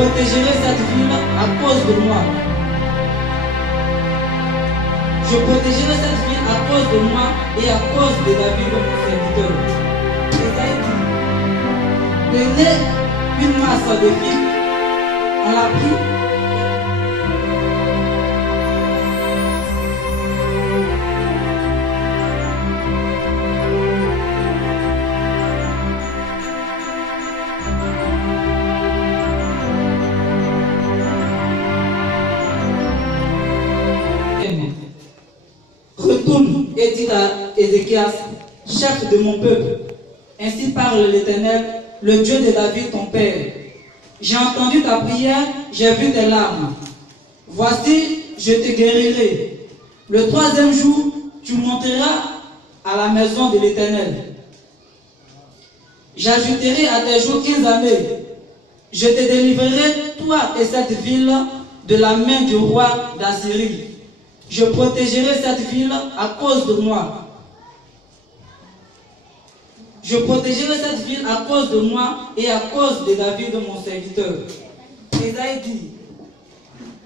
protégerai cette ville à cause de moi. Je protégerai cette ville à cause de moi et à cause de David, mon serviteur. Ésaïe dit, prenez une masse de figues, on l'a pris. Retourne et dit à Ézéchias, chef de mon peuple, ainsi parle l'Éternel, le Dieu de David ton père. J'ai entendu ta prière, j'ai vu tes larmes. Voici, je te guérirai. Le troisième jour, tu monteras à la maison de l'Éternel. J'ajouterai à tes jours 15 années. Je te délivrerai, toi et cette ville, de la main du roi d'Assyrie. Je protégerai cette ville à cause de moi. Je protégerai cette ville à cause de moi et à cause de David, mon serviteur. Ésaïe dit,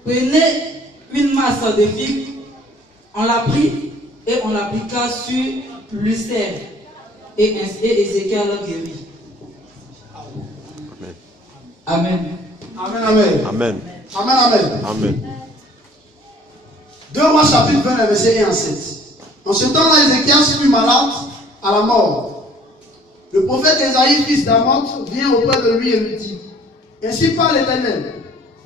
prenez une masse de figues, on l'a pris et on l'appliqua sur l'ulcère. Et Ézéchiel l'a guéri. Amen. Amen, amen. Amen. Amen, amen. Amen. 2 Rois chapitre 20, verset 1 à 7. En ce temps-là, Ézéchias fut malade à la mort. Le prophète Ésaïe, fils d'Amoth, vient auprès de lui et lui dit, ainsi parle l'Éternel,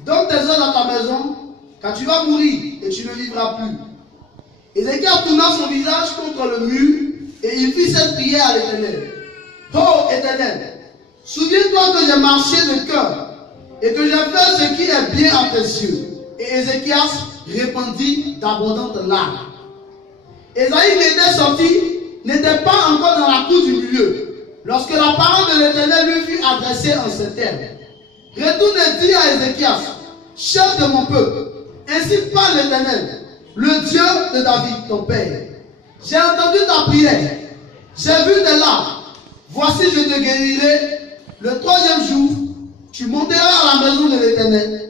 donne tes œuvres à ta maison, car tu vas mourir et tu ne vivras plus. Ézéchias tourna son visage contre le mur et il fit cette prière à l'Éternel. Oh Éternel, souviens-toi que j'ai marché de cœur et que j'ai fait ce qui est bien à tes yeux. Et Ézéchias répandit d'abondantes larmes. Ésaïe n'était sorti, n'était pas encore dans la cour du milieu, lorsque la parole de l'Éternel lui fut adressée en ces termes. Retourne et dis à Ézéchias, chef de mon peuple, ainsi parle l'Éternel, le Dieu de David, ton père. J'ai entendu ta prière, j'ai vu tes larmes. Voici, je te guérirai. Le troisième jour, tu monteras à la maison de l'Éternel.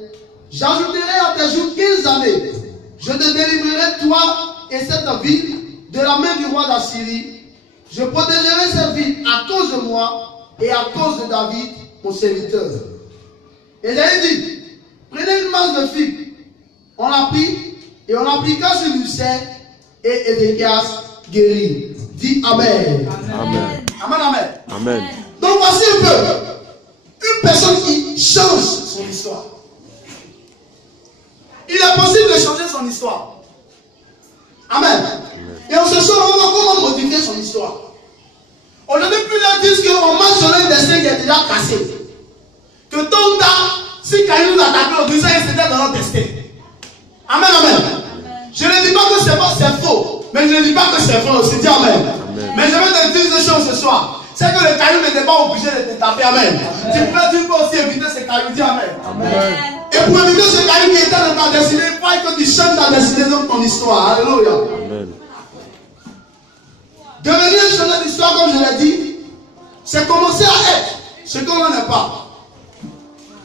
J'ajouterai à tes jours 15 années. Je te délivrerai, toi et cette ville, de la main du roi d'Assyrie. Je protégerai cette ville à cause de moi et à cause de David, mon serviteur. Et j'ai dit, prenez une masse de figues. On l'a pris et on l'appliqua sur l'ulcère et Ézéchias guérit. Dis Amen. Amen. Amen, amen. Amen. Donc voici un peu une personne qui change son histoire. Il est possible de changer son histoire. Amen. Et on se souvient comment modifier son histoire. Aujourd'hui, plusieurs disent qu'on marche sur un destin qui est déjà cassé. Que tôt ou tard, si Caïn nous attaquait aujourd'hui, c'était dans notre destin. Amen, amen. Je ne dis pas que c'est pas, c'est faux. Mais je ne dis pas que c'est faux aussi. Dis amen. Mais je vais te dire une chose ce soir. C'est que le caillou n'était pas obligé de te taper. Amen. Tu peux aussi éviter ce caillou. Dis amen. Amen. Et pour éviter ce caillou qui était dans ta destinée, il faut que tu changes ta destinée dans ton histoire. Alléluia. Amen. Devenir un changeur d'histoire, comme je l'ai dit, c'est commencer à être ce qu'on n'en est pas.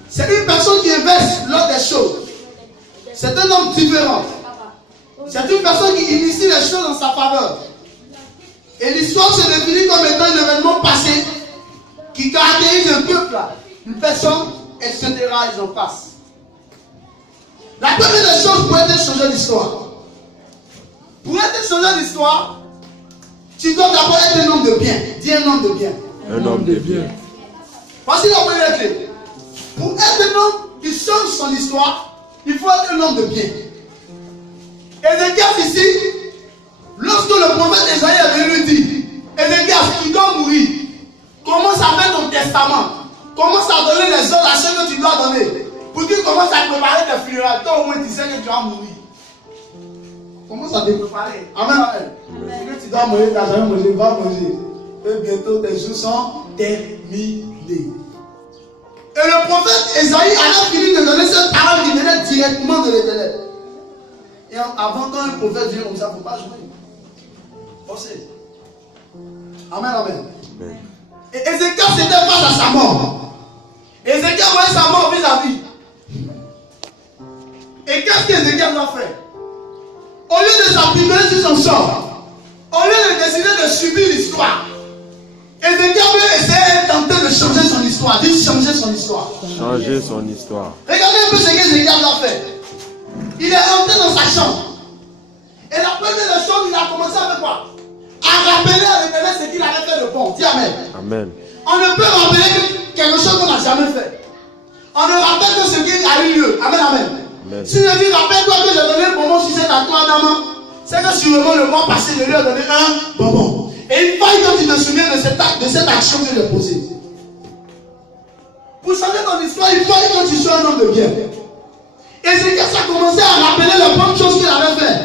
C'est une personne qui inverse l'ordre des choses. C'est un homme différent. C'est une personne qui initie les choses en sa faveur. Et l'histoire se définit comme étant un événement passé qui caractérise un peuple, une personne, etc. Et j'en passe. La première des choses pour être un changeur d'histoire. Pour être un changeur d'histoire, tu dois d'abord être un homme de bien. Dis un homme de bien. Un homme de bien. Voici la première clé. Pour être un homme qui change son histoire, il faut être un homme de bien. Ézéchias ici, lorsque le prophète Esaïe est venu dire, Ézéchias, tu dois mourir, commence à faire ton testament, commence à donner les ordres à ceux que tu dois donner, pour qu'il commence à préparer tes funérailles. Toi au moins tu sais que tu vas mourir. Commence à te préparer. Amen, amen. Ce que tu dois manger, tu n'as jamais mangé, va manger. Et bientôt tes jours sont terminés. Et le prophète Esaïe a fini de donner cette parole qui venait directement de l'Éternel. Et avant quand un prophète vient comme ça, il ne faut pas jouer. Pensez. Amen, amen. Et Ézéchias était face à sa mort. Ézéchias voyait sa mort vis-à-vis. Et qu'est-ce qu'Ézéchias a fait? Au lieu de s'appliquer sur son sort, au lieu de décider de subir l'histoire, Ézéchias veut essayer tenter de changer son histoire. Dit changer son histoire. Changer son histoire. Regardez un peu ce qu'Ézéchias a fait. Il est rentré dans sa chambre. Et la première des choses, il a commencé avec quoi? À rappeler à l'Éternel ce qu'il avait fait de bon. Dis Amen. Amen. On ne peut rappeler quelque chose qu'on n'a jamais fait. On ne rappelle que ce qui a eu lieu. Amen, amen. Amen. Si je dis, rappelle-toi que j'ai donné un bonbon sur cette à toi, Adam, c'est que sûrement le mois passé, je lui ai donné un bonbon. Et il faille que tu te souviens de cette action que j'ai posée. Pour changer ton histoire, il faille que tu sois un homme de bien. Ézéchias a commencé à rappeler les bonnes choses qu'il avait faites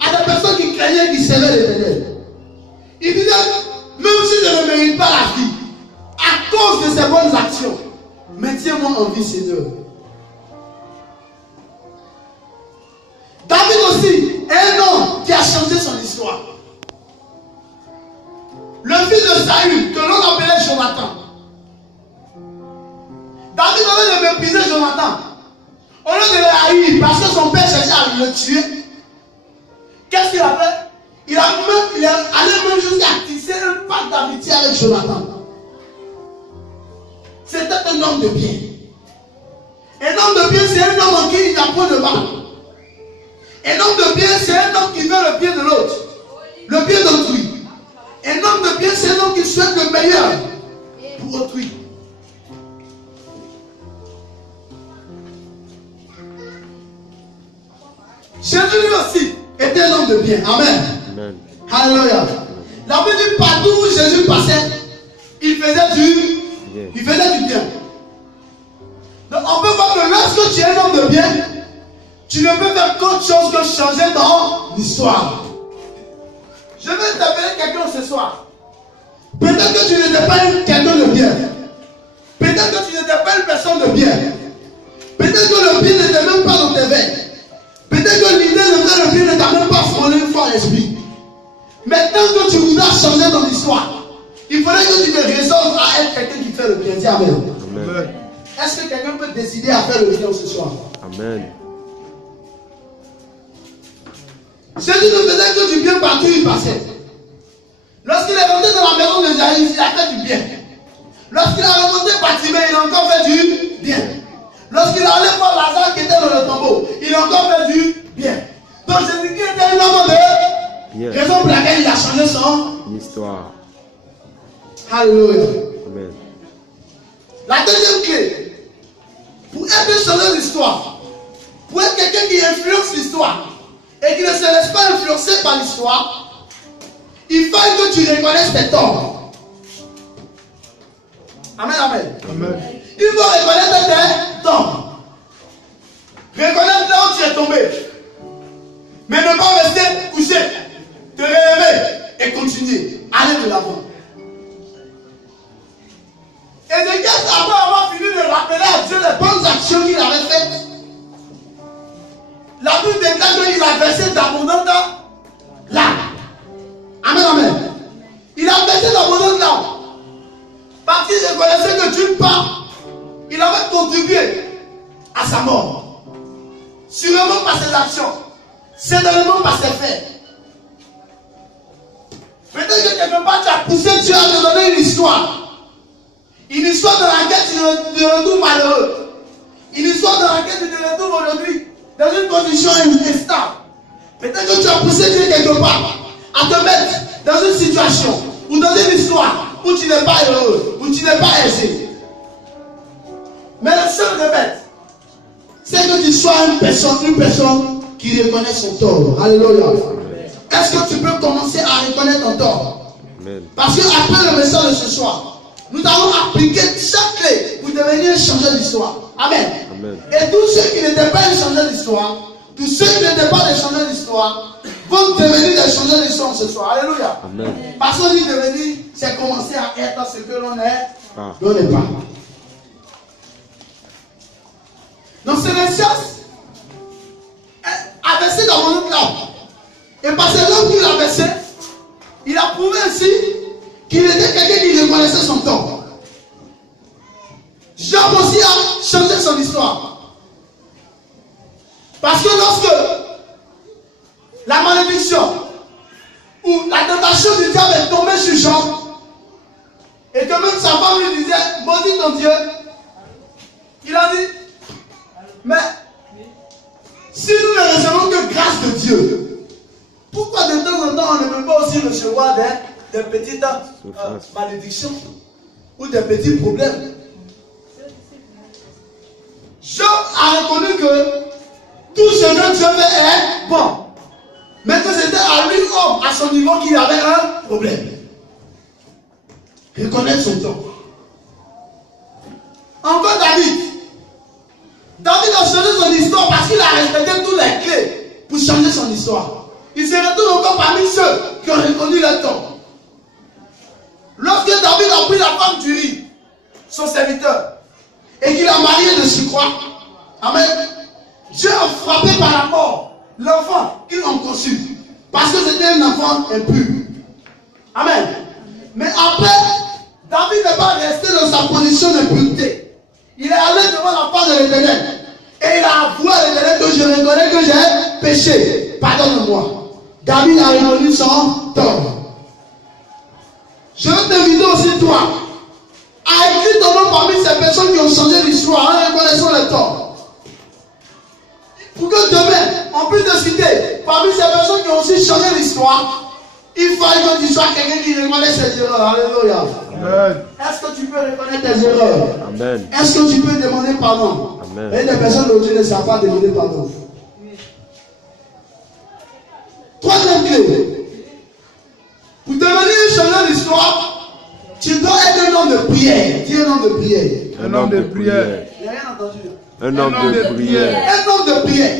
à des personnes qui craignaient, qui servaient l'Éternel. Il disait, même si je ne mérite pas la vie, à cause de ces bonnes actions, maintiens-moi en vie, Seigneur. David aussi est un homme qui a changé son histoire. Le fils de Saül, que l'on appelait Jonathan. David, au lieu de mépriser Jonathan, au lieu de le haïr parce que son père cherchait à le tuer, qu'est-ce qu'il a fait? Il est allé même jusqu'à tisser un pacte d'amitié avec Jonathan. C'était un homme de bien. Un homme de bien, c'est un homme en qui il n'y a point de mal. Un homme de bien, c'est un homme qui veut le bien de l'autre, le bien d'autrui. Un homme de bien, c'est un homme qui souhaite le meilleur pour autrui. Jésus lui aussi était un homme de bien. Amen. Amen. Alléluia. La Bible dit partout où Jésus passait, il faisait du bien. Donc on peut voir que lorsque tu es un homme de bien, tu ne peux faire qu'autre chose que changer dans l'histoire. Je vais t'appeler quelqu'un ce soir. Peut-être que tu n'étais pas quelqu'un de bien. Peut-être que tu n'étais pas une personne de bien. Peut-être que le bien n'était même pas dans tes veines. Peut-être que l'idée de faire le bien ne t'a même pas frôlé une fois à l'esprit. Maintenant que tu voudras changer ton histoire, il faudrait que tu te résolves à être quelqu'un qui fait le bien. Dis Amen. Amen. Est-ce que quelqu'un peut décider à faire le bien ce soir? Amen. Jésus ne faisait que du bien partout où il passait. Lorsqu'il est rentré dans la maison de Jaïs, il a fait du bien. Lorsqu'il a rencontré Bartimée, il a encore fait du bien. Lorsqu'il a allé voir Lazare qui était dans le tombeau, il a encore fait du bien. Donc Jésus-Christ était un homme de bien. Raison pour laquelle il a changé son histoire. Alléluia. Amen. La deuxième clé, pour aider changer l'histoire, pour être quelqu'un qui influence l'histoire et qui ne se laisse pas influencer par l'histoire, il faut que tu reconnaisses tes torts. Amen, amen. Amen. Il faut reconnaître tes torts. Reconnaître là où tu es tombé. Mais ne pas rester couché. Te relever et continuer. Aller de l'avant. Ézéchias, après avoir fini de rappeler à Dieu les bonnes actions qu'il avait faites, la Bible déclare qu'il a versé d'abondantes larmes. Amen, amen. Il a versé d'abondantes larmes. Parce qu'il reconnaissait que d'une part, il avait contribué à sa mort. Sûrement par ses actions, certainement par ses faits. Peut-être que quelque part tu as poussé Dieu à te donner une histoire. Une histoire dans laquelle tu te retrouves malheureux. Une histoire dans laquelle tu te retrouves aujourd'hui dans une condition instable. Peut-être que tu as poussé Dieu quelque part à te mettre dans une situation ou dans une histoire où tu n'es pas heureux, où tu n'es pas aisé. Mais le seul remède, c'est que tu sois une personne qui reconnaît son tort. Alléluia. Est-ce que tu peux commencer à reconnaître ton tort? Amen. Parce qu'après le message de ce soir, nous allons appliquer chaque clé pour devenir changer l'histoire. Amen. Amen. Et tous ceux qui n'étaient pas changer l'histoire, tous ceux qui n'étaient pas des changeurs d'histoire, vont devenir des changeurs d'histoire ce soir. Alléluia. Amen. Parce qu'on dit devenir, c'est commencer à être ce que l'on est, Ah. l'on n'est pas. Donc Sélésias a versé dans mon autre là. Et parce que l'homme qui l'a versé, il a prouvé ainsi qu'il était quelqu'un qui reconnaissait son tort. Job aussi a changé son histoire. Parce que lorsque la malédiction ou la tentation du diable est tombée sur Jean, et que même sa femme lui disait, maudit ton Dieu, il a dit, mais si nous ne recevons que grâce de Dieu, pourquoi de temps en temps on ne peut pas aussi recevoir des petites malédictions ou des petits problèmes? Job a reconnu que tout ce que Dieu fait est bon, mais que c'était à lui, homme, à son niveau, qu'il avait un problème. Reconnaître son temps. Encore David. David a changé son histoire parce qu'il a respecté toutes les clés pour changer son histoire. Il se retrouve encore parmi ceux qui ont reconnu leur temps. Lorsque David a pris la femme d'Uri, son serviteur, et qu'il a marié de surcroît, amen, Dieu a frappé par la mort l'enfant qu'ils ont conçu, parce que c'était un enfant impur. Amen. Mais après, David n'est pas resté dans sa position d'impureté. Il est allé devant la face de l'Éternel. Et il a avoué à l'Éternel que je reconnais que j'ai péché. Pardonne-moi. David a reconnu son tort. Je veux t'inviter aussi, toi, à écrire ton nom parmi ces personnes qui ont changé l'histoire en reconnaissant le tort. Pour que demain, on puisse te citer parmi ces personnes qui ont aussi changé l'histoire. Il faut que tu sois quelqu'un qui reconnaît ses erreurs. Alléluia. Amen. Est-ce que tu peux reconnaître tes erreurs? Amen. Est-ce que tu peux demander pardon? Amen. Et les personnes aujourd'hui ne savent pas demander pardon. Troisième clé. Pour devenir changer l'histoire, tu dois être un homme de prière. Dis un homme de prière. Un homme de prière. Il n'y a rien entendu. Un homme de prière. Un homme de prière.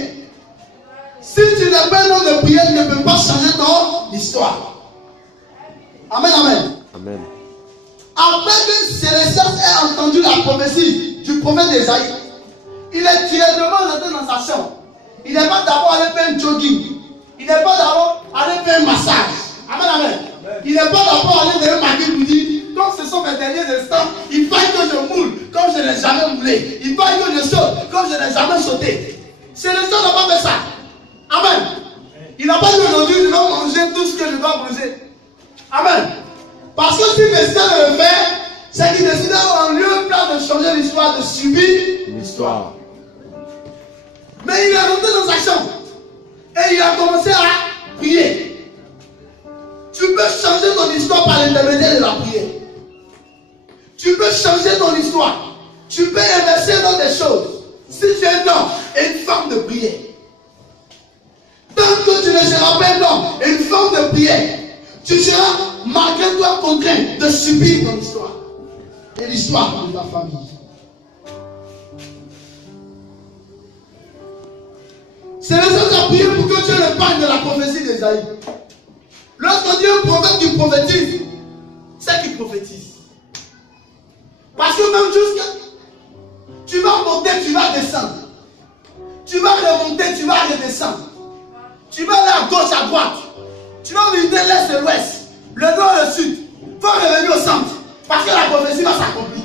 Si tu n'es pas un homme de prière, tu ne peux pas changer ton histoire. Amen, amen. Amen. Après que Célestas ait entendu la prophétie du prophète Esaïe, il est directement rentré dans sa chambre. Il n'est pas d'abord allé faire un jogging. Il n'est pas d'abord allé faire un massage. Amen, amen. Il n'est pas d'abord allé faire un maquis pour dire, comme ce sont mes derniers instants, il faille que je moule comme je n'ai jamais moulé. Il faille que je saute comme je n'ai jamais sauté. Célestas n'a pas fait ça. Amen. Il n'a pas dit aujourd'hui, je vais manger tout ce que je dois manger. Amen. Parce que s'il décidait de le faire, c'est qu'il décidait en lieu plan de changer l'histoire, de subir l'histoire. Mais il est rentré dans sa chambre et il a commencé à prier. Tu peux changer ton histoire par l'intermédiaire de la prière. Tu peux changer ton histoire. Tu peux inverser dans des choses. Si tu es un homme et une femme de prière. Tant que tu ne seras pas un homme et une femme de prière, tu seras malgré toi contraint de subir ton histoire et l'histoire de ta famille. C'est le sens à prier pour que Dieu ne parle de la prophétie d'Esaïe. Lorsque Dieu est un prophète qui prophétise, c'est qu'il prophétise. Parce que même jusqu'à tu vas monter, tu vas descendre. Tu vas remonter, tu vas redescendre. Tu vas aller à gauche, à droite. Tu vas visiter l'est et l'ouest, le nord et le sud. Il faut revenir au centre. Parce que la prophétie va s'accomplir.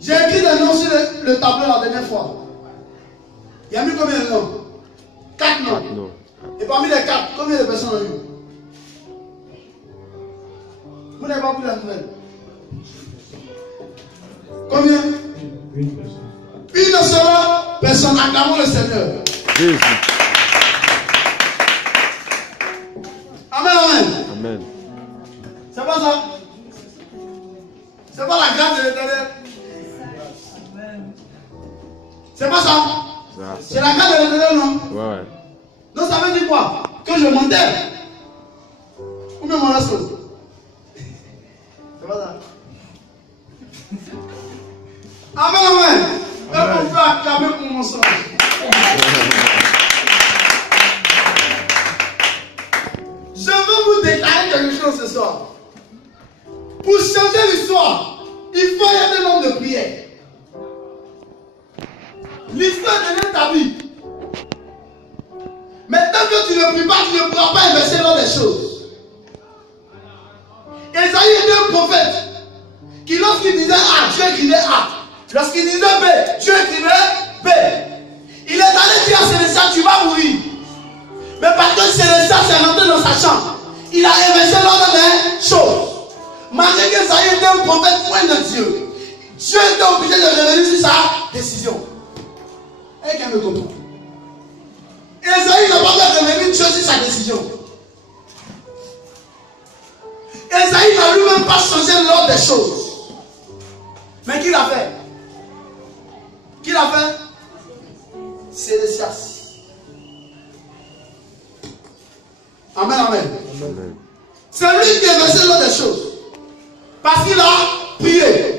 J'ai écrit des noms sur le tableau la dernière fois. Il y a mis combien de noms? 4 noms. Et parmi les 4, combien de personnes ont eu? Vous n'avez pas pris la nouvelle. Combien? Une personne. Une seule personne. Acclamons le Seigneur. Jésus. Amen, amen. Amen. C'est pas ça? C'est pas la grâce de l'Éternel? C'est pas ça? C'est la grâce de l'Éternel, non? Ouais. Donc ça veut dire quoi? Que je m'enterre? Ou bien mon reste? C'est pas ça? Amen, amen. Est-ce qu'on peut acclamer pour mon sang? Je veux vous déclarer quelque chose ce soir. Pour changer l'histoire, il faut y avoir un homme de prière. L'histoire devient ta vie. Mais tant que tu ne pries pas, tu ne pourras pas investir dans les choses. Esaïe était un prophète qui, lorsque lorsqu'il disait A, Dieu écrivait A. Lorsqu'il disait B, Dieu écrivait B. Il est allé dire à Célestia, tu vas mourir. Mais parce que Célestia s'est rentré dans sa chambre, il a inversé l'ordre des choses. Malgré que Esaïe était un prophète loin de Dieu, Dieu était obligé de revenir sur sa décision. Et quelqu'un me comprend? Esaïe n'a pas fait revenir Dieu sur sa décision. Esaïe n'a lui-même pas changé l'ordre des choses. Mais qui l'a fait? Qui l'a fait? Célestias. Amen, amen. C'est lui qui a versé l'ordre des choses. Parce qu'il a prié.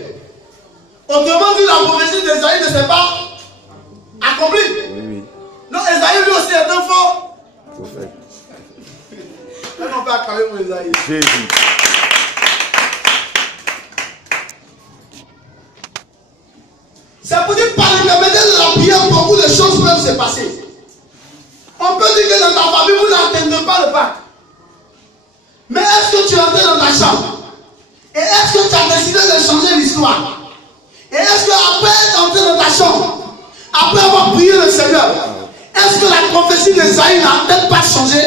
Autrement dit, la prophétie d'Esaïe ne s'est pas accomplie. Oui. Non, Esaïe lui aussi est un faux Prophète. on peut acclamer pour Esaïe. Jésus. C'est pour dire par l'intermédiaire de la prière, beaucoup de choses peuvent se passer. On peut dire que dans ta famille, vous n'attendez pas le Pâques. Mais est-ce que tu es entré dans ta chambre? Et est-ce que tu as décidé de changer l'histoire? Et est-ce qu'après être entré dans ta chambre, après avoir prié le Seigneur, est-ce que la prophétie d'Esaïe n'a peut-être pas changé?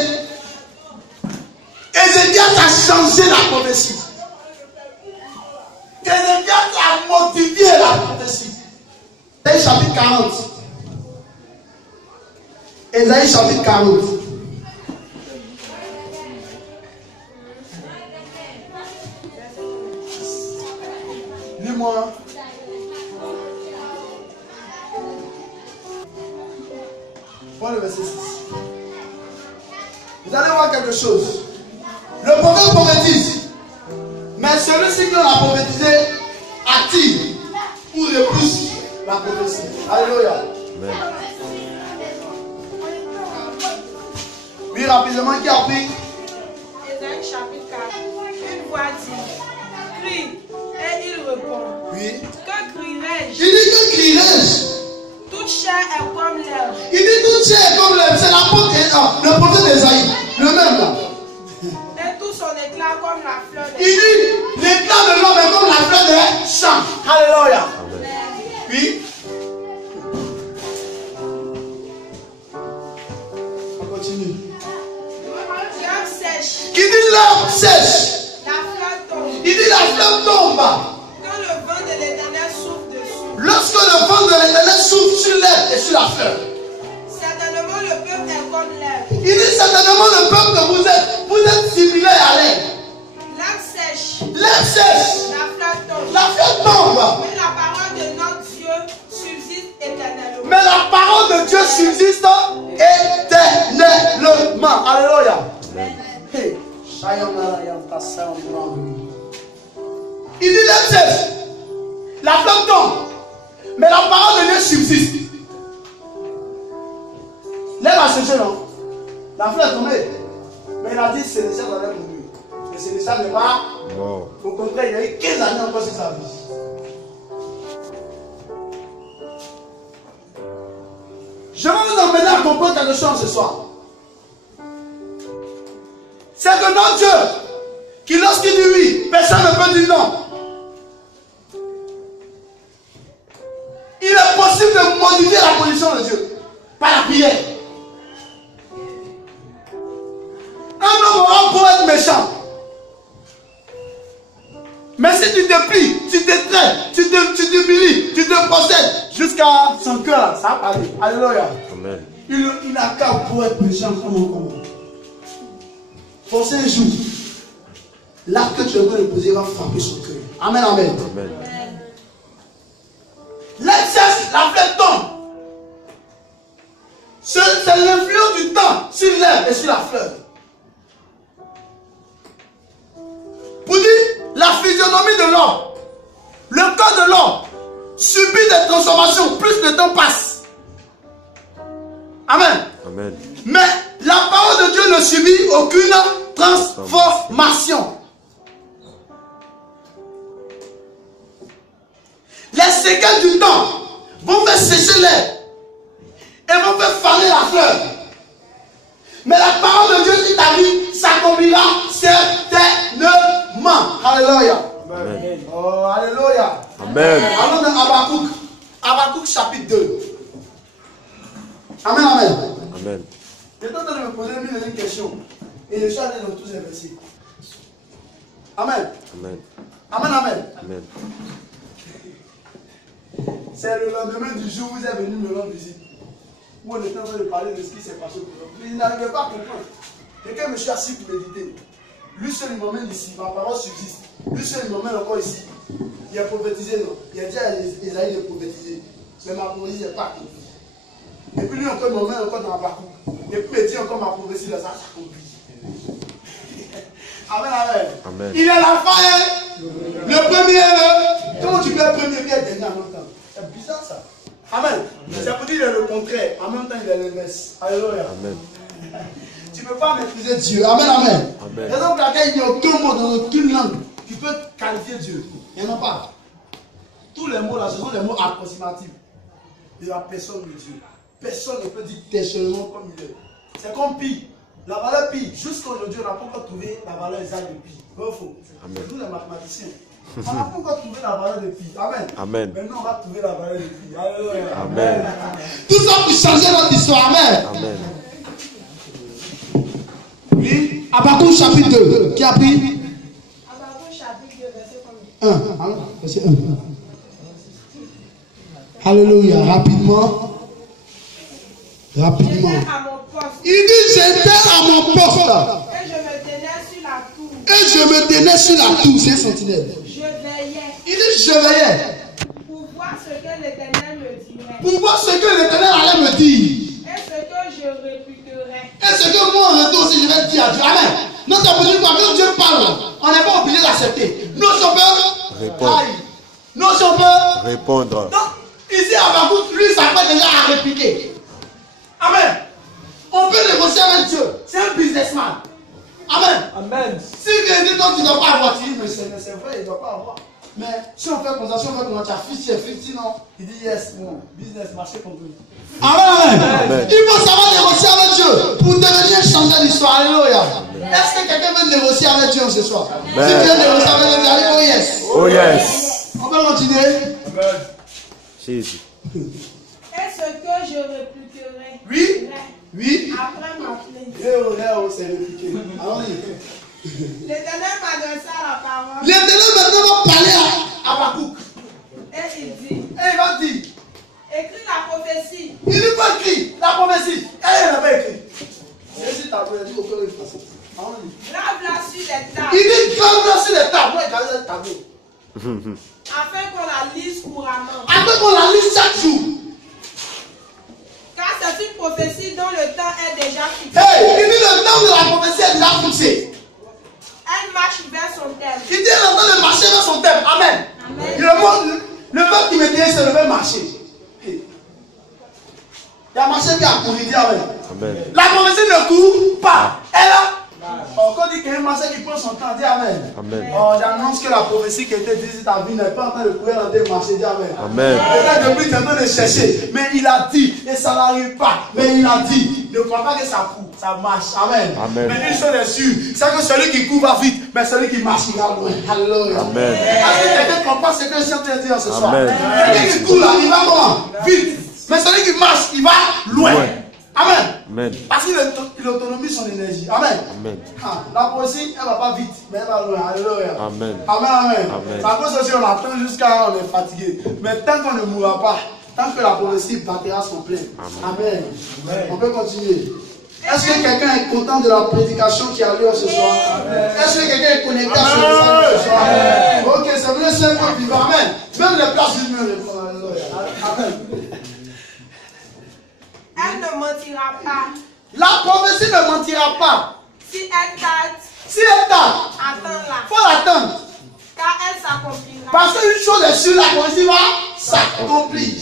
Ézéchias a changé la prophétie. Ézéchias a modifié la prophétie. Ésaïe chapitre 40. Ésaïe chapitre 40. Lis-moi. Prends le verset 6. Vous allez voir quelque chose. Le prophète prophétise. Mais celui-ci qui l'a prophétisé attire ou repousse la prophétie. Alléluia. Amen. Oui, rapidement, qui a pris? Ésaïe chapitre 4. Une voix dit, crie, et il répond. Oui. Que crierai-je? Il dit que crierai-je? Toute chair est comme l'herbe. Il dit toute chair est comme l'herbe. C'est le prophète d'Esaïe. Le même là. Et tout son éclat comme la fleur Il des dit l'éclat de l'homme est comme la fleur des champs. Alléluia. Oui. On continue. l'herbe sèche. Qui dit l'herbe sèche. La fleur tombe. Il dit la fleur tombe. Quand le vent de l'Éternel souffle dessus. Lorsque le vent de l'Éternel souffle sur l'herbe et sur la fleur. Certainement le peuple est comme l'herbe. Il dit certainement le peuple que vous êtes similaire à l'herbe. L'herbe sèche. L'herbe sèche. La fleur tombe. La fleur tombe. Mais la parole de notre Dieu subsiste éternellement. Mais la parole de Dieu subsiste éternellement. Alléluia. Hey. Il dit l'herbe sèche. La fleur tombe. Mais la parole de Dieu subsiste. L'herbe a séché, non? La fleur est tombée. Mais il a dit c'est le ciel dans l'herbe de lui. Mais c'est le ciel n'est pas Mort. au contraire, il y a eu 15 années encore sur sa vie. Je vais vous emmener à comprendre quelque chose ce soir. C'est que notre Dieu, qui lorsqu'il dit oui, personne ne peut dire non. Il est possible de modifier la position de Dieu par la prière. Un homme aura beau être méchant. Mais si tu te plies, tu te traites, tu t'humilies, tu te procèdes jusqu'à son cœur, ça va aller. Alléluia. Amen. Il n'a qu'à pour être méchant comme on. Forcez un jour, l'acte que tu es going de poser va frapper son cœur. Amen, amen. Amen. L'excès, la fleur tombe. C'est l'influence du temps sur l'herbe et sur la fleur. Pour dire la physionomie de l'homme, le corps de l'homme subit des transformations, plus le temps passe. Amen. Amen. Mais la parole de Dieu ne subit aucune transformation. Les séquelles du temps vont faire sécher l'herbe et vont faire faner la fleur. Mais la parole de Dieu dit ta vie s'accomplira certainement. Alléluia. Amen. Oh, alléluia. Amen. Allons dans Habakkuk. Habakkuk chapitre 2. Amen, amen. Amen. J'étais en train de me poser une question. Et je suis allé dans tous ces versets. Amen. Amen. Amen, amen. Amen. C'est le lendemain du jour où vous êtes venu me rendre visite. Où on était en train de parler de ce qui s'est passé. Mais il n'arrivait pas à comprendre. Et quand je me suis assis pour méditer, lui seul il m'emmène ici, ma parole subsiste. Lui seul il m'emmène encore ici. Il a prophétisé, non. Il a dit à Esaïe de prophétiser. Mais ma prophétie n'est pas accomplie. Et puis lui encore il m'emmène encore dans ma parcours. Et puis il dit encore ma prophétie, là, ça s'accomplit. Amen, amen. Amen. Il est la fin. Le premier, comment tu peux être premier et être dernier en même temps? C'est bizarre ça. Amen. Ça veut dire qu'il est le contraire. En même temps, il est l'inverse. Alléluia. Amen. Tu ne peux pas maîtriser Dieu. Amen, amen. Amen. Par exemple, il n'y a aucun mot dans aucune langue qui peut qualifier Dieu. Il n'y en a pas. Tous les mots là, ce sont des mots approximatifs de la personne de Dieu. Personne ne peut dire tellement comme il est. C'est comme pi. La valeur pi, jusqu'à aujourd'hui, on n'a pas encore trouvé la valeur exacte de pi. Vrai ou faux? C'est nous les mathématiciens. On n'a pas encore trouvé la valeur de pi. Amen. Amen. Maintenant, on va trouver la valeur de pi. Alléluia. Amen. Tout ça pour changer notre histoire. Amen. Amen. Oui. Habakkuk chapitre 2. Qui a pris? Habakkuk chapitre 2, verset combien? 1. Verset 1. Alléluia. Rapidement. Rapidement. J'étais à mon poste Il dit j'étais à mon poste. et je me tenais sur la tour. Et je me tenais sur la tour. C'est un sentinelle. Je veillais Il dit je veillais. pour voir ce que l'Éternel me dirait Pour voir ce que l'Éternel allait me dire. et ce que je réputerais. Et ce que moi en retour aussi je vais dire à Dieu. Amen. Notre obligé quoi, quand Dieu parle, on n'est pas obligé d'accepter. Nous si on peut Répondre. Nous si on peut. Répondre. Donc, ici Habakkuk, lui, ça fait déjà à répliquer. Amen. On peut négocier avec Dieu. C'est un businessman. Amen. Amen. Si Dieu dit non, tu ne dois pas avoir, tu dis, mais c'est vrai, il ne doit pas avoir. Mais si on fait comme ça, si on fait comme ça, tu as 50, non. Il dit yes, bon, business, marché contre lui. Amen. Amen. Il faut savoir négocier avec Dieu pour devenir changer l'histoire. Alléluia. Est-ce que quelqu'un veut négocier avec Dieu ce soir? Si tu veux négocier avec Dieu, tu dis oh yes. Oh yes. On peut continuer. Jésus. Et ce que je réputerais. Oui. Oui. Après ma plainte. C'est répliqué. Allons-y. L'Éternel m'adressa la parole L'Éternel maintenant va parler à Habakkuk. et il dit, Et il va dire, écris la prophétie. il n'est pas écrit la prophétie. Elle n'a pas écrit. C'est si tu as dit au cœur de français. Grave-la sur les tables, Il dit grave-la sur les tables. Moi, j'ai un tableau. afin qu'on la lise couramment. Après qu'on la lise chaque jour. Car c'est une prophétie dont le temps est déjà fixé. Hey, il dit le temps de la prophétie est déjà fixé. Elle marche vers son terme. Il dit le temps de marcher vers son thème. Amen. Amen. Le peuple qui me dit c'est le même marcher. Hey. Il a marché bien à courir, dit Amen. Amen. La prophétie ne court pas. Elle a. Quand on dit qu'il y a un marché qui prend son temps, dit Amen. Amen. Oh, j'annonce que la prophétie qui était dite ta vie n'est pas en train de courir dans des marchés, dis Amen. Amen. Peut-être depuis tu es en train de chercher, mais il a dit, et ça n'arrive pas, mais il a dit, ne crois pas que ça court, ça marche, Amen. Amen. Mais une chose est sûre, c'est que celui qui court va vite, mais celui qui marche, il va loin. Alléluia. Amen. Est-ce que quelqu'un comprend ce que je suis en train de dire ce soir? Amen. Celui qui court là, il va comment? Vite. Mais celui qui marche, il va loin. Loin. Amen. Amen. Parce qu'il autonomise son énergie. Amen. Amen. Ah, la prophétie, elle ne va pas vite, mais elle va loin. Alléluia. Amen. Amen, amen. Amen. Par contre, aussi, on attend jusqu'à on est fatigué. Mais tant qu'on ne mourra pas, tant que la prophétie battra son plein. Amen. On peut continuer. Est-ce que quelqu'un est content de la prédication qui a lieu ce soir? Est-ce que quelqu'un est connecté à ce message ce soir? Ok, c'est venu simplement vivant. Amen. Même les places du mur répondent. Alléluia. Amen. Elle ne mentira pas. La prophétie ne mentira pas. Si elle tarde, Si elle tarde, attends-la. il faut l'attendre. Car elle s'accomplira. Parce qu'une chose est sûre, la prophétie va s'accomplir.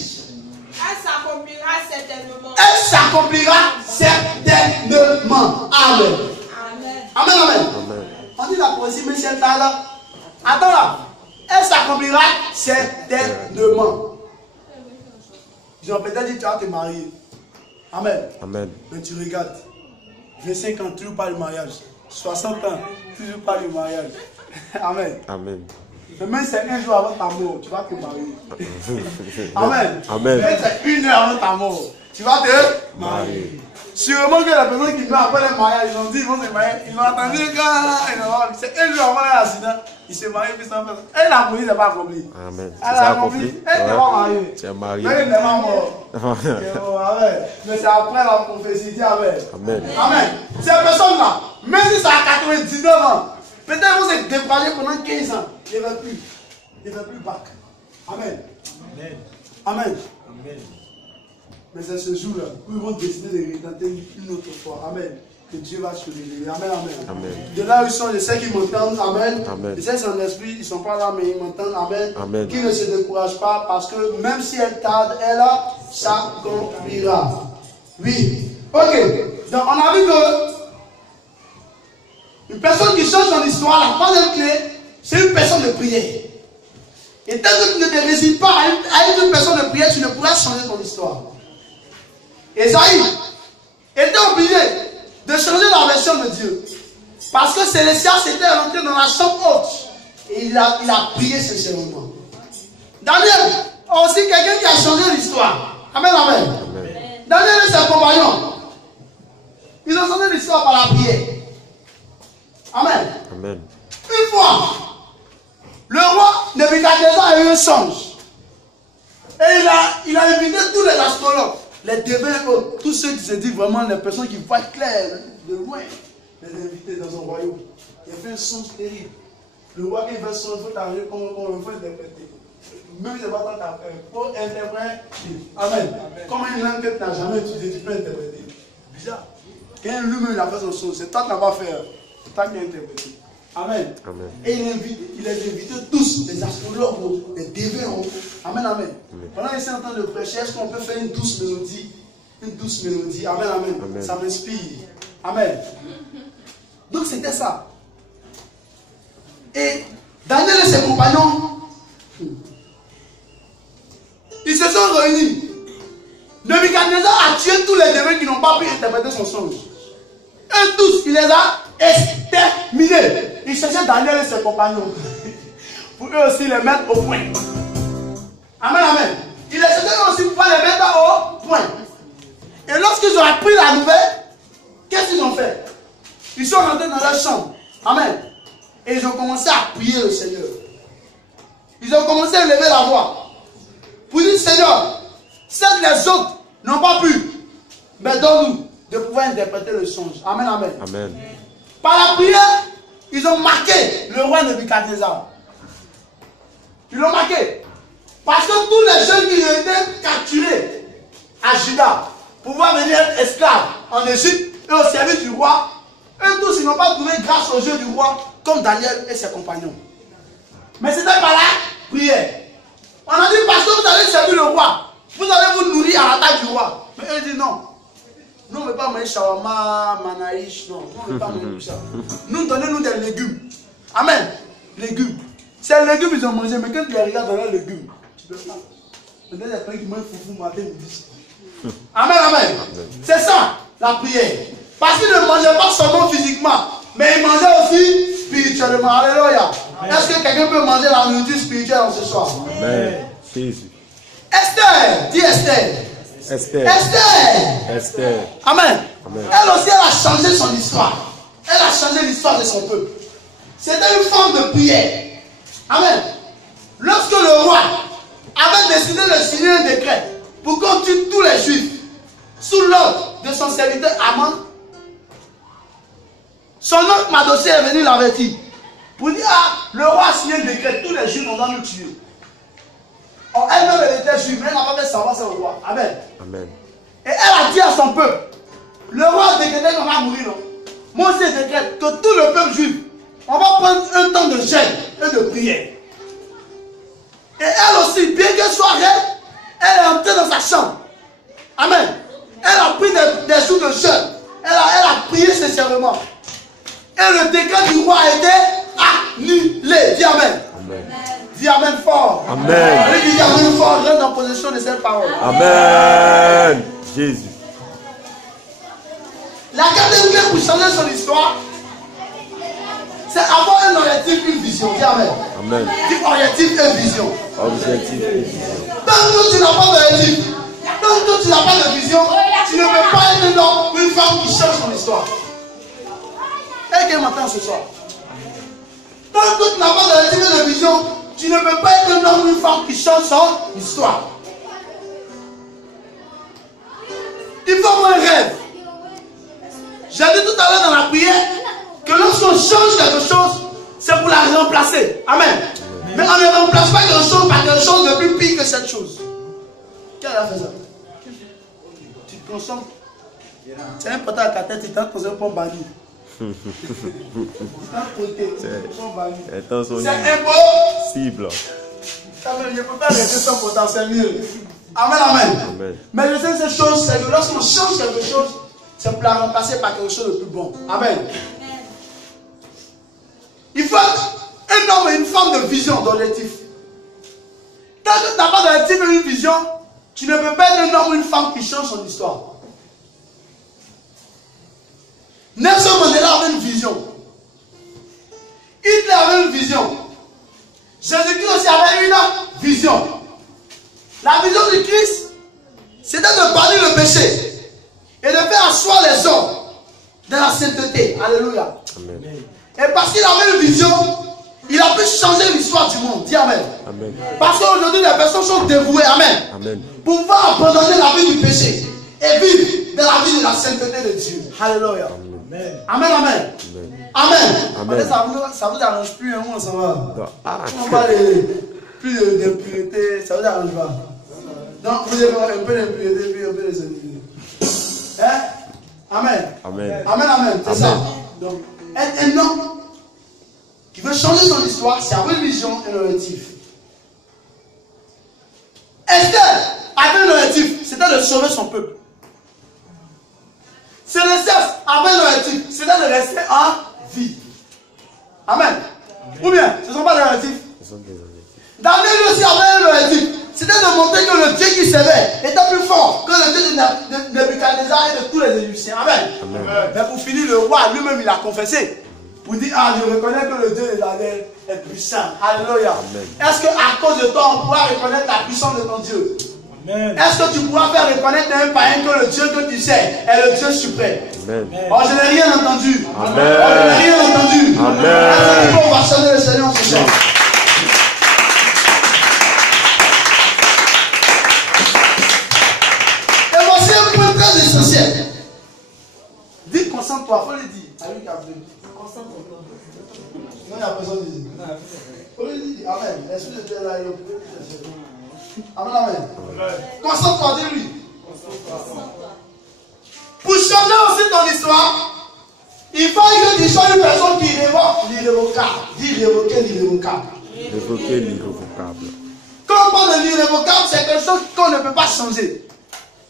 Elle s'accomplira certainement. Elle s'accomplira certainement. Amen. Amen. Amen, amen. Amen. On dit la prophétie, mais si elle tarde, attends-la. Elle s'accomplira certainement. Ils ont peut-être dit tu vas te marier. Amen. Amen. Mais tu regardes. 25 ans, toujours pas le mariage. 60 ans, toujours pas le mariage. Amen. Amen. Mais même si c'est un jour avant ta mort, tu vas te marier. Amen. Amen. Même si c'est une heure avant ta mort, tu vas te marier. Sûrement que la personne qui meurt après le mariage, ils ont dit, ils vont se marier. Ils ont attendu quand c'est un jour avant l'accident, ils se marient, puis ça fait. Elle l'a accompli, c'est pas accompli. Amen. Elle l'a accompli, elle n'est pas mariée. Tu es marié. Mais elle n'est pas morte. Amen. Mais c'est après la prophétie, dis Amen. Amen. Amen. Ces personnes-là, même si ça a 99 ans, peut-être ils vont se décourager pendant 15 ans. Ils ne veulent plus. Ils ne veulent plus bac. Amen. Amen. Amen. Amen. Mais c'est ce jour-là où ils vont décider de retenter une autre fois. Amen. Que Dieu va se révéler. Amen, amen. Amen. De là où ils sont, je sais qu'ils m'entendent. Amen. Amen. Je sais que c'est en esprit, ils ne sont pas là, mais ils m'entendent. Amen. Amen. Qu'ils ne se découragent pas parce que même si elle tarde, elle s'accomplira. Oui. Ok. Donc on a vu que une personne qui change son histoire, la troisième clé, c'est une personne de prière. Et tant que tu ne te résignes pas à une personne de prière, tu ne pourras changer ton histoire. Esaïe était obligé de changer la version de Dieu. Parce que Célestial s'était rentré dans la chambre haute. Et il a prié sincèrement. Daniel, aussi quelqu'un qui a changé l'histoire. Amen, amen. Amen. Daniel et ses compagnons, ils ont changé l'histoire par la prière. Amen. Amen. Une fois, le roi Nebuchadnezzar a eu un songe. Et il a invité tous les astrologues. Les devins, tous ceux qui se disent vraiment les personnes qui voient clair de loin, les invités dans son royaume. Il a fait un songe terrible. Le roi qui veut songe, il faut t'arriver comme il faut interpréter. Même si c'est pas tant ta faire, il faut interpréter. Amen. Comme une langue que tu n'as jamais étudiée, tu peux interpréter. Bizarre. Quand lui-même a fait son songe, c'est toi qui n'as pas fait. C'est toi qui as interprété. Amen. Amen. Et il a invité tous, les astrologues, les devins. Amen, amen. Pendant qu'il est en train de prêcher, est-ce qu'on peut faire une douce mélodie? Une douce mélodie. Amen, amen. Amen. Ça m'inspire. Amen. Donc c'était ça. Et Daniel et ses compagnons, ils se sont réunis. Nebuchadnezzar a tué tous les devins qui n'ont pas pu interpréter son songe. Et tous, il les a exterminés. Il cherchait Daniel et ses compagnons pour eux aussi les mettre au point. Amen, amen. Il les cherchait aussi pour les mettre au point. Et lorsqu'ils ont appris la nouvelle, qu'est-ce qu'ils ont fait? Ils sont rentrés dans leur chambre. Amen. Et ils ont commencé à prier le Seigneur. Ils ont commencé à lever la voix pour dire, Seigneur, certes les autres n'ont pas pu, mais donne-nous de pouvoir interpréter le songe. Amen, amen. Amen. Par la prière, ils ont marqué le roi Nebuchadnezzar. Ils l'ont marqué. Parce que tous les jeunes qui ont été capturés à Juda pour pouvoir venir être esclaves en Égypte et au service du roi, eux tous ils n'ont pas trouvé grâce au jeu du roi comme Daniel et ses compagnons. Mais c'était par la prière. On a dit parce que vous allez servir le roi, vous allez vous nourrir à la table du roi. Mais eux disent non. Nous on ne veut pas manger shawarma, manaïch, non. Nous on ne veut pas manger tout ça. Nous donnez-nous des légumes. Amen. Légumes. Ces légumes ils ont mangé, mais quand tu les regardes dans leurs légumes, tu peux pas. Peut-être les gens qui mangent foufou matin midi. Amen, amen. C'est ça, la prière. Parce qu'ils ne mangeaient pas seulement physiquement, mais ils mangeaient aussi spirituellement. Alléluia. Est-ce que quelqu'un peut manger la nourriture spirituelle ce soir? Amen. Jésus. Esther, dis Esther. Esther. Esther. Esther. Amen. Amen. Elle aussi, elle a changé son histoire. Elle a changé l'histoire de son peuple. C'était une forme de prière. Amen. Lorsque le roi avait décidé de signer un décret pour qu'on tue tous les juifs sous l'ordre de son serviteur Aman, son oncle Mardochée est venu l'avertir pour dire, ah, le roi a signé un décret, tous les juifs on doit nous tuer. Or, elle-même elle était juive, mais elle n'a pas fait savoir c'est le roi. Amen. Amen. Et elle a dit à son peuple, le roi a décrété qu'on va mourir, non? Moi aussi je décrète que tout le peuple juif, on va prendre un temps de jeûne et de prière. Et elle aussi, bien qu'elle soit reine, elle est entrée dans sa chambre. Amen. Elle a pris des jours de jeûne. Elle a prié sincèrement. Et le décret du roi a été annulé. Dis Amen. Amen. Dis Amen fort. Amen. Lui dit Amen fort, reste en possession de cette parole. Amen. Jésus. La quatrième clé pour changer son histoire, c'est avoir un objectif, une vision. Dis Amen. Amen. Dis objectif et vision. Objectif et vision. Tant que tu n'as pas d'objectif, tant que tu n'as pas de vision, tu ne peux pas être un homme ou une femme qui change son histoire. Et quel matin ce soir? Tant que tu n'as pas d'objectif et de vision, tu ne peux pas être un homme ou une femme qui change son histoire. Il faut avoir un rêve. J'ai dit tout à l'heure dans la prière que lorsqu'on change quelque chose, c'est pour la remplacer. Amen. Mais on ne remplace pas quelque chose par quelque chose de plus pire que cette chose. Qui a fait ça? Tu te consommes. C'est un pote à ta tête, il t'a posé un pont banni. C'est impossible. Je ne peux pas rester sans potentiel mieux. Amen, amen. Amen. Mais je sais cette chose, c'est que lorsqu'on change quelque chose, c'est pour la remplacer par quelque chose de plus bon. Amen. Il faut être un homme et une femme de vision, d'objectif. Tant que tu n'as pas d'objectif et une vision, tu ne peux pas être un homme ou une femme qui change son histoire. Nelson Mandela avait une vision. Hitler avait une vision. Jésus-Christ aussi avait une vision. La vision du Christ, c'était de bannir le péché et de faire asseoir les hommes dans la sainteté. Alléluia. Amen. Et parce qu'il avait une vision, il a pu changer l'histoire du monde. Dis Amen. Amen. Parce qu'aujourd'hui, les personnes sont dévouées. Amen. Amen. Pour pouvoir abandonner la vie du péché et vivre dans la vie de la sainteté de Dieu. Alléluia. Amen. Amen. Amen. Amen. Amen. Ça vous arrange plus, hein, ça va. Ah. On va plus d'impureté, ça vous arrange pas. Donc, vous avez un peu d'impureté, puis un peu de sainteté. Hein? Amen. Amen. Amen, amen. C'est ça. Donc, un homme qui veut changer son histoire, c'est avoir une vision et un objectif. Esther avait un objectif, c'était de sauver son peuple. Célestias avait un objectif, c'était de rester en vie. Amen. Ou bien, ce ne sont pas des objectifs. Daniel aussi avait un objectif. C'était de montrer que le Dieu qui servait était plus fort que le Dieu de Nebuchadnezzar et de tous les Égyptiens. Amen. Amen. Mais pour finir, le roi lui-même, il a confessé. Pour dire, ah, je reconnais que le Dieu de Daniel est puissant. Alléluia. Est-ce qu'à cause de toi, on pourra reconnaître la puissance de ton Dieu? Amen. Est-ce que tu pourras faire reconnaître à un païen que le Dieu que tu sais est le Dieu suprême? Amen. Oh, je n'ai rien entendu. Amen. Oh, je n'ai rien entendu. Amen. Est-ce que tu peux ovationner le Seigneur ce soir? Très essentiel. Dis concentre-toi, il faut le dire. Concentre-toi. Non, il n'y a personne qui dit. Il faut le dire. Amen. L'esprit de Dieu est là. Amen, amen. Concentre-toi, dis-lui. Pour changer aussi ton histoire, il faut que tu sois une personne qui révoque l'irrévocable. Dis révoquer l'irrévocable. Révoquer l'irrévocable. Quand on parle de l'irrévocable, c'est quelque chose qu'on ne peut pas changer.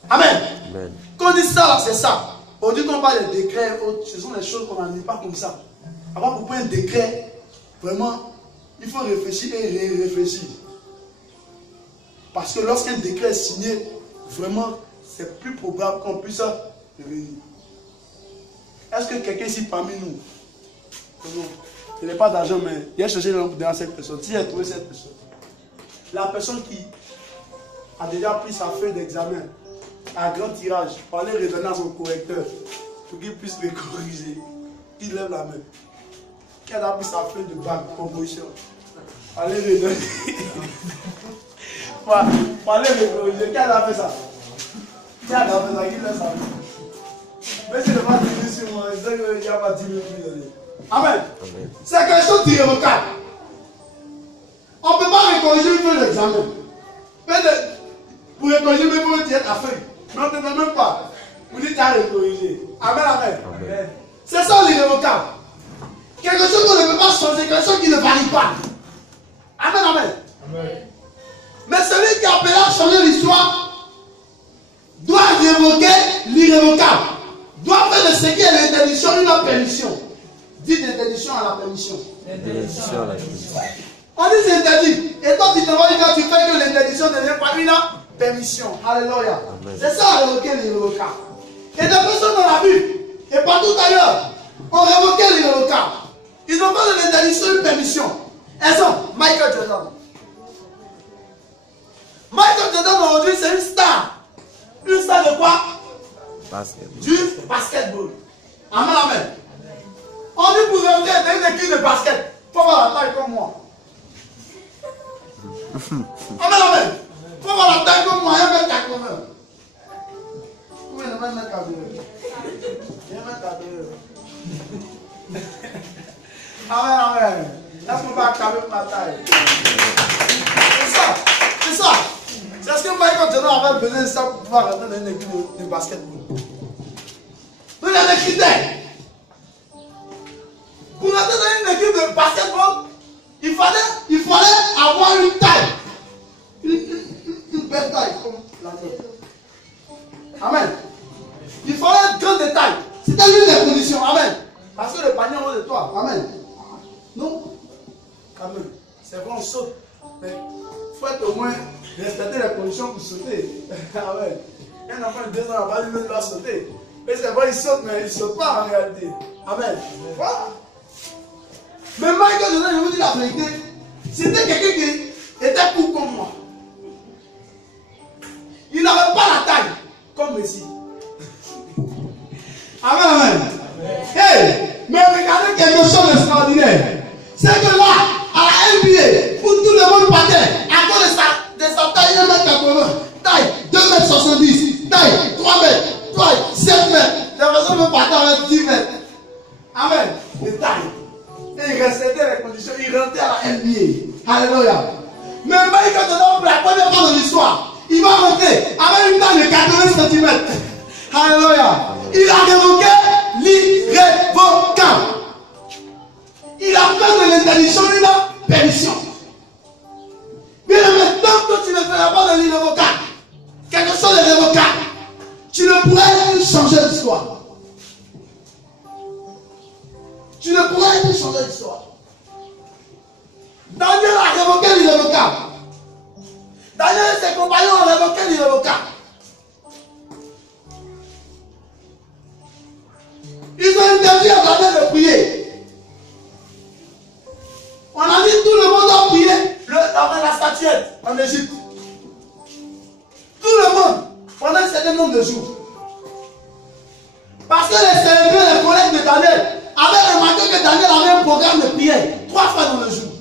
Amen. Amen. Quand on dit ça, là, c'est ça. Aujourd'hui, quand on parle de décrets, ce sont des choses qu'on n'en dit pas comme ça. Avant, pour prendre un décret, vraiment, il faut réfléchir et réfléchir. Parce que lorsqu'un décret est signé, vraiment, c'est plus probable qu'on puisse revenir. Est-ce que quelqu'un ici parmi nous, il n'est pas d'argent, mais il a cherché dans cette personne, s'il a trouvé cette personne, la personne qui a déjà pris sa feuille d'examen, à grand tirage, pour aller revenir à son correcteur, pour qu'il puisse me corriger, il lève la main. Qui a pris sa feuille de bac, composition, pour aller revenir. Pour aller me corriger, qui a fait ça? Qui a fait ça? Qui lève sa main? Mais c'est pas dit sur moi, c'est qu'il n'y a pas 10 000 millions. Amen. C'est quelque chose d'irrévocable. On ne peut pas corriger une feuille d'examen. Pour corriger, il faut tirer la feuille. Non, ne même pas. Vous dites à corriger. Amen, amen. C'est ça l'irrévocable. Quelque chose qu'on ne peut pas changer, quelque chose qui ne varie pas. Amen, amen. Mais celui qui a appelé à changer l'histoire doit révoquer l'irrévocable. Doit faire de ce qui est l'interdiction une permission. Dites l'interdiction à la permission. L'interdiction à la permission. On dit c'est interdit. Et toi tu te vois quand tu fais que l'interdiction devient pas une permission. Alléluia. C'est ça révoquer l'irrévocable. Et des personnes dans la Bible et partout ailleurs ont révoqué l'irrévocable. Ils ont fait de l'interdiction une permission. Elles sont Michael Jordan. Michael Jordan aujourd'hui c'est une star. Une star de quoi? Basketball. Du basketball. Amen, amen. On dit pour rentrer dans une équipe de basket, il faut avoir la taille comme moi. Amen, amen. Il faut avoir la taille comme moi, 1m80. Oui, 1m80. 1m80. Amen, amen. Laisse-moi pas acclamer ma taille. C'est ça. C'est ça. C'est ce que Michael Jordan avait besoin de ça pour pouvoir rentrer dans une équipe de basketball. Donc il y a des critères. Pour rentrer dans une équipe de basketball, il fallait avoir une taille. Une belle taille comme la nôtre. Amen. Il fallait être grand de taille. C'était l'une des conditions. Amen. Parce que le panier en haut de toi. Amen. Non. Amen. C'est vrai, on saute. Mais il faut être au moins respecter les conditions pour sauter. Amen. Un enfant de 2 ans n'a pas dit qu'il doit sauter. Mais c'est vrai, il saute, mais il ne saute pas en réalité. Amen. Voilà. Mais Michael Jordan, je vous dis la vérité, c'était quelqu'un qui était court comme moi. Il n'avait pas la taille comme Messi. Amen, amen. Hey, mais regardez quelque chose d'extraordinaire. C'est que là, à la NBA, où tout le monde partait, à cause de sa taille 1m80, taille 2m70, taille 3 mètres, taille 7 mètres, les personnes me partaient avec 10 mètres. Amen. Les tailles. Et il respectait les conditions, il rentrait à la NBA. Alléluia. Mais Michael Jordan, pour la première fois de l'histoire, il va rentrer avec une taille de 80 cm. Alléluia. Il a révoqué l'irrévocable. Il a fait de l'interdiction une permission. Mais maintenant que tu ne feras pas de l'irrévocable, quelque chose de révocable, tu ne pourrais changer l'histoire. Tu ne pourrais changer l'histoire. Daniel a révoqué l'irrévocable. Daniel et ses compagnons ont révoqué l'irrévocable. Ils ont interdit à Daniel de prier. On a dit tout le monde a prié dans la statuette en Égypte. Tout le monde pendant un certain nombre de jours. Parce que les serviteurs, les collègues de Daniel avaient remarqué que Daniel avait un programme de prière 3 fois dans le jour.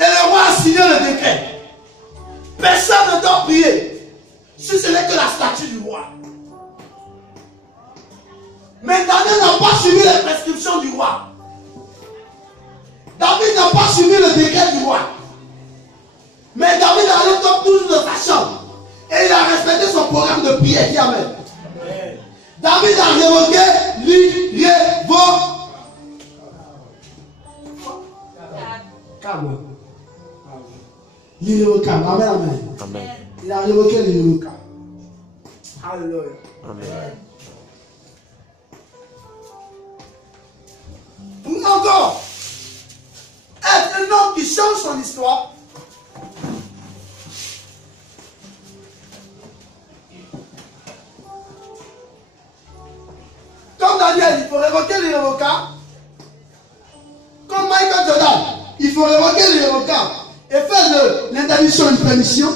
Et le roi a signé le décret. Personne ne doit prier si ce n'est que la statue du roi. Mais Daniel n'a pas suivi les prescriptions du roi. David n'a pas suivi le décret du roi. Mais David a allé comme toujours dans sa chambre. Et il a respecté son programme de prière. Dis amen. David a révoqué l'irrévocable. L'irrévocable. Amen, amen. Amen. Il a révoqué l'irrévocable. Alléluia. Amen. Pour encore être un homme qui change son histoire, comme Daniel, il faut révoquer l'irrévocable. Comme Michael Jordan, il faut révoquer l'irrévocable et faire de l'interdiction une permission.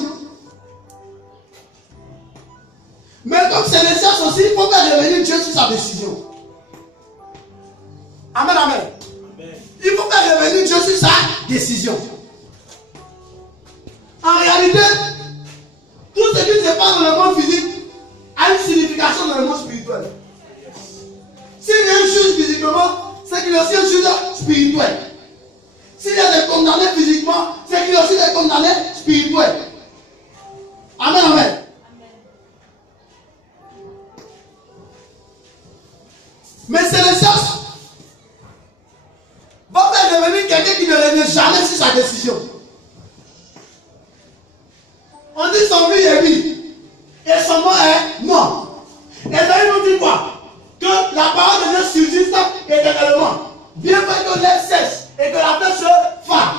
Mais comme c'est nécessaire aussi, il faut faire revenir Dieu sur sa décision. Amen, amen. Il faut faire revenir Dieu sur sa décision. En réalité, tout ce qui se passe dans le monde physique a une signification dans le monde spirituel. S'il y a un juge physiquement, c'est qu'il y a aussi un juge spirituel. S'il y a des condamnés physiquement, c'est qu'il y a aussi des condamnés spirituels. Amen, amen. Mais c'est le sens. Va faire devenir quelqu'un qui ne revient jamais sur sa décision. On dit son vie est vie. Et son nom est non. Et ça, il nous dit quoi? Que la parole de Dieu subsiste éternellement. Bien fait que l'air sèche et que la terre se femme.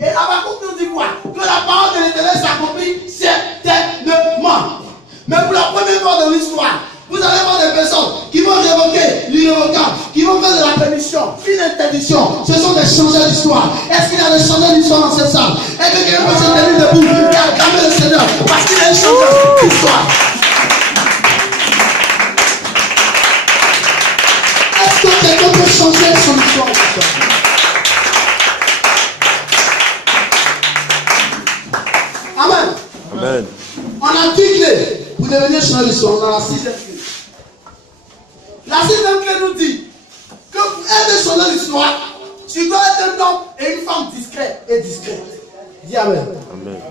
Et Habakkuk nous dit quoi? Que la parole de l'Éternel s'accomplit certainement. Mais pour la première fois de l'histoire, vous allez voir des personnes qui vont révoquer l'irrévocable, qui vont faire de la permission prohibition, une interdiction. Ce sont des changeurs d'histoire. Est-ce qu'il y a des changeurs d'histoire dans cette salle? Est-ce que quelqu'un peut se tenir debout et acclamer le Seigneur parce qu'il y a un changeur d'histoire? Est-ce que quelqu'un peut changer son histoire? Amen. Amen. On a 10 clés pour devenir changeur d'histoire. On a la 6e clé. La 6e clé nous dit que pour être changeur d'histoire, tu dois être un homme et une femme discrète et discrète. Dis Amen.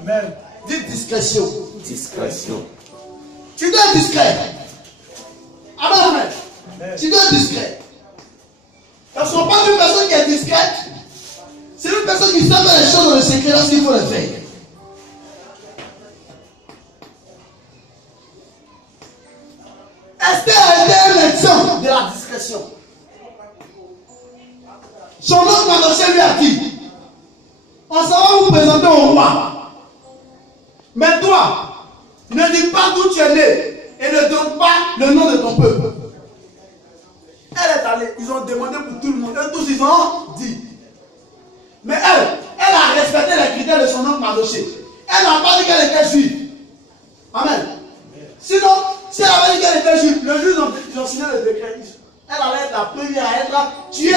Amen. Dis discrétion. Discrétion. Tu dois être discret. Amen. Tu dois être discret. Parce qu'on parle d'une personne qui est discrète, c'est une personne qui sait faire les choses dans le secret lorsqu'il faut les faire. Esther a été un exemple de la discrétion. Son oncle Mardochée lui a dit, on s'en va vous présenter au roi. Mais toi, ne dis pas d'où tu es né et ne donne pas le nom de ton peuple. Elle est allée, ils ont demandé pour tout le monde. Eux tous, ils ont dit. Mais elle a respecté les critères de son oncle Mardochée. Elle n'a pas dit qu'elle était juive. Amen. Sinon, si elle avait dit qu'elle était juive, le juge, ils ont signé le décret. Elle allait être la première à être tuée.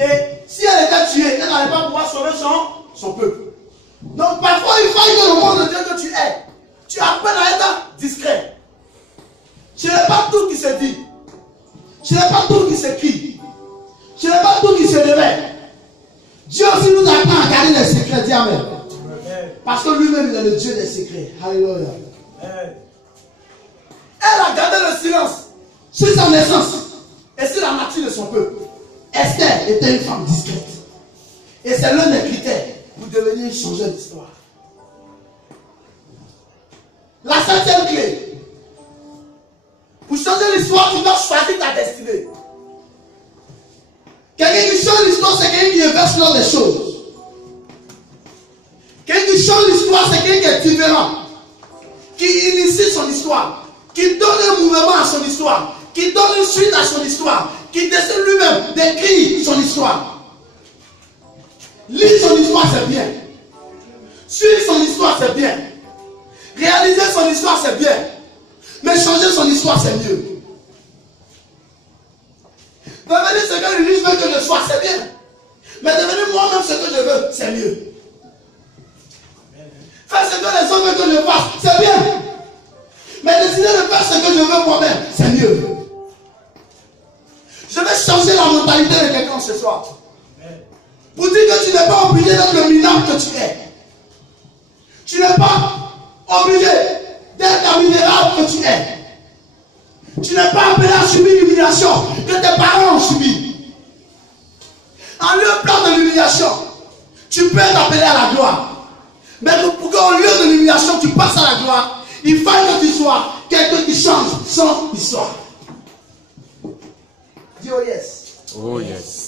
Et si elle était tuée, elle n'allait pas pouvoir sauver son peuple. Donc parfois, il faut que le monde de Dieu que tu es. Tu apprennes à être discret. Ce n'est pas tout qui se dit. Ce n'est pas tout qui s'écrit. Ce n'est pas tout qui se révèle. Dieu aussi nous apprend à garder les secrets. Dis Amen. Parce que lui-même, il est le Dieu des secrets. Alléluia. Elle a gardé le silence sur sa naissance et sur la nature de son peuple. Esther était une femme discrète. Et c'est l'un des critères pour devenir changeur d'histoire. La 7e clé. Pour changer l'histoire, tu dois choisir ta destinée. Quelqu'un qui change l'histoire, c'est quelqu'un qui inverse l'ordre des choses. Quelqu'un qui change l'histoire, c'est quelqu'un qui est différent. Qui initie son histoire. Qui donne un mouvement à son histoire. Qui donne une suite à son histoire. Qui décide lui-même d'écrire son histoire. Lire son histoire, c'est bien. Suivre son histoire, c'est bien. Réaliser son histoire, c'est bien. Mais changer son histoire, c'est mieux. Devenir ce que l'Église veut que je sois, c'est bien. Mais devenir moi-même ce que je veux, c'est mieux. Faire ce que les hommes veulent que je fasse, c'est bien. Mais décider de faire ce que je veux moi-même, c'est mieux. Je vais changer la mentalité de quelqu'un ce soir. Pour dire que tu n'es pas obligé d'être le minable que tu es. Tu n'es pas obligé d'être la minérale que tu es. Tu n'es pas appelé à subir l'humiliation que tes parents ont subi. En lieu plan de l'humiliation, tu peux t'appeler à la gloire. Mais pour qu'au lieu de l'humiliation, tu passes à la gloire, il faut que tu sois quelqu'un qui change son histoire. Dis oh yes. Oh yes.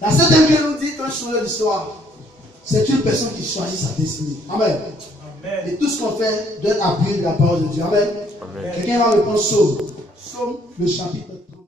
La 7e clé nous dit qu'un changeur d'histoire, c'est une personne qui choisit sa destinée. Amen. Amen. Et tout ce qu'on fait doit être appuyé de la parole de Dieu. Amen. Amen. Quelqu'un va me prendre Psaume. Psaume, le chapitre 3.